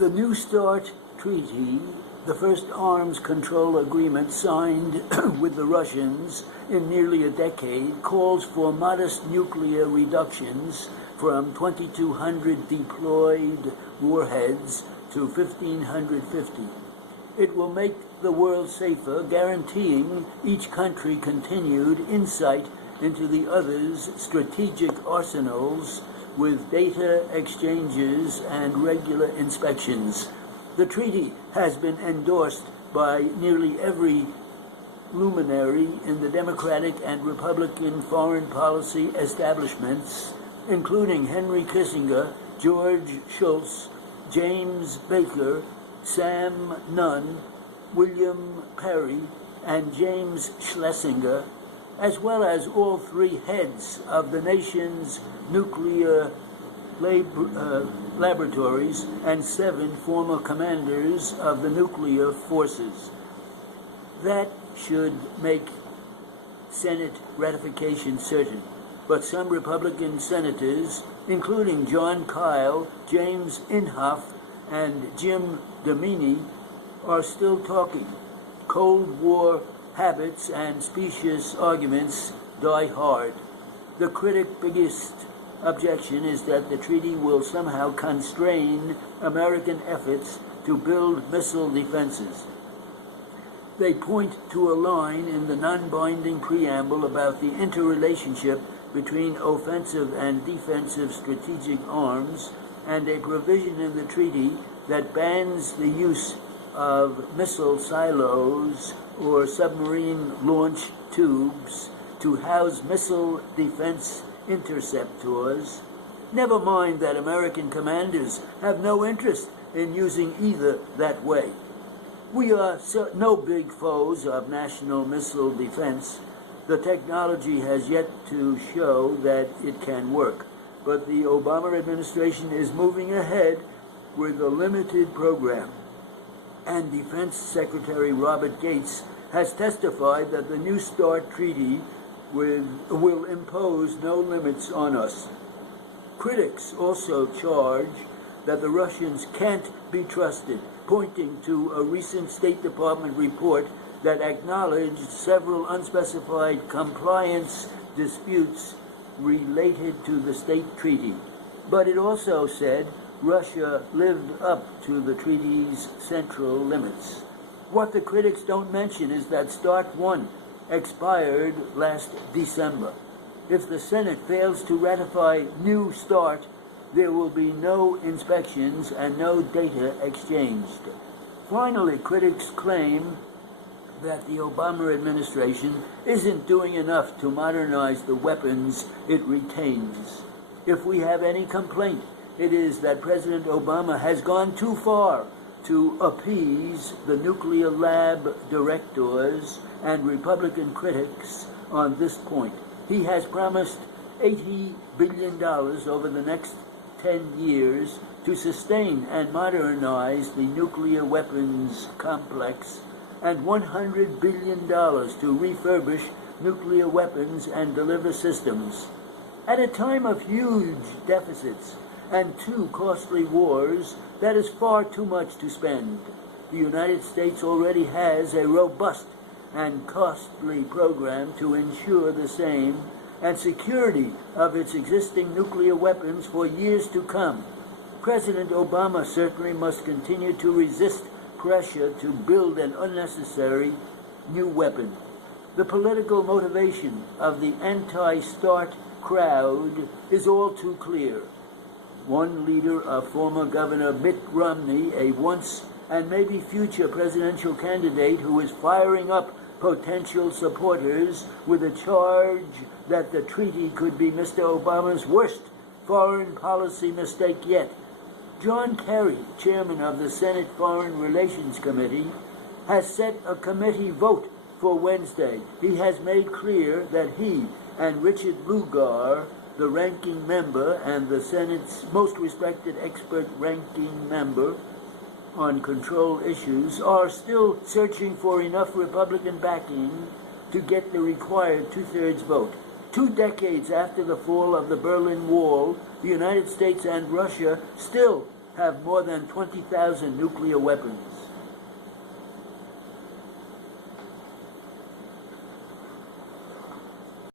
The New START Treaty, the first arms control agreement signed with the Russians in nearly a decade, calls for modest nuclear reductions from 2,200 deployed warheads to 1,550. It will make the world safer, guaranteeing each country continued insight into the other's strategic arsenals with data exchanges and regular inspections. The treaty has been endorsed by nearly every luminary in the Democratic and Republican foreign policy establishments, including Henry Kissinger, George Shultz, James Baker, Sam Nunn, William Perry, and James Schlesinger, as well as all three heads of the nation's nuclear laboratories and 7 former commanders of the nuclear forces. That should make Senate ratification certain. But some Republican senators, including Jon Kyl, James Inhofe, and Jim Domini, are still talking. Cold War habits and specious arguments die hard. The critic's biggest objection is that the treaty will somehow constrain American efforts to build missile defenses. They point to a line in the non-binding preamble about the interrelationship between offensive and defensive strategic arms, and a provision in the treaty that bans the use of missile silos or submarine launch tubes to house missile defense interceptors. Never mind that American commanders have no interest in using either that way. We are no big foes of national missile defense. The technology has yet to show that it can work, but the Obama administration is moving ahead with a limited program. And Defense Secretary Robert Gates has testified that the New START Treaty will impose no limits on us. Critics also charge that the Russians can't be trusted, pointing to a recent State Department report that acknowledged several unspecified compliance disputes related to the state treaty. But it also said Russia lived up to the treaty's central limits. What the critics don't mention is that START 1 expired last December. If the Senate fails to ratify New START, there will be no inspections and no data exchanged. Finally, critics claim that the Obama administration isn't doing enough to modernize the weapons it retains. If we have any complaint, it is that President Obama has gone too far to appease the nuclear lab directors and Republican critics on this point. He has promised $80 billion over the next 10 years to sustain and modernize the nuclear weapons complex, and $100 billion to refurbish nuclear weapons and deliver systems. At a time of huge deficits and 2 costly wars, that is far too much to spend. The United States already has a robust and costly program to ensure the same and security of its existing nuclear weapons for years to come. President Obama certainly must continue to resist pressure to build an unnecessary new weapon. The political motivation of the anti-START crowd is all too clear. One leader, a former Governor Mitt Romney, a once and maybe future presidential candidate who is firing up potential supporters with a charge that the treaty could be Mr. Obama's worst foreign policy mistake yet. John Kerry, chairman of the Senate Foreign Relations Committee, has set a committee vote for Wednesday. He has made clear that he and Richard Lugar, the ranking member and the Senate's most respected expert ranking member on control issues, are still searching for enough Republican backing to get the required 2/3 vote. 2 decades after the fall of the Berlin Wall, the United States and Russia still have more than 20,000 nuclear weapons.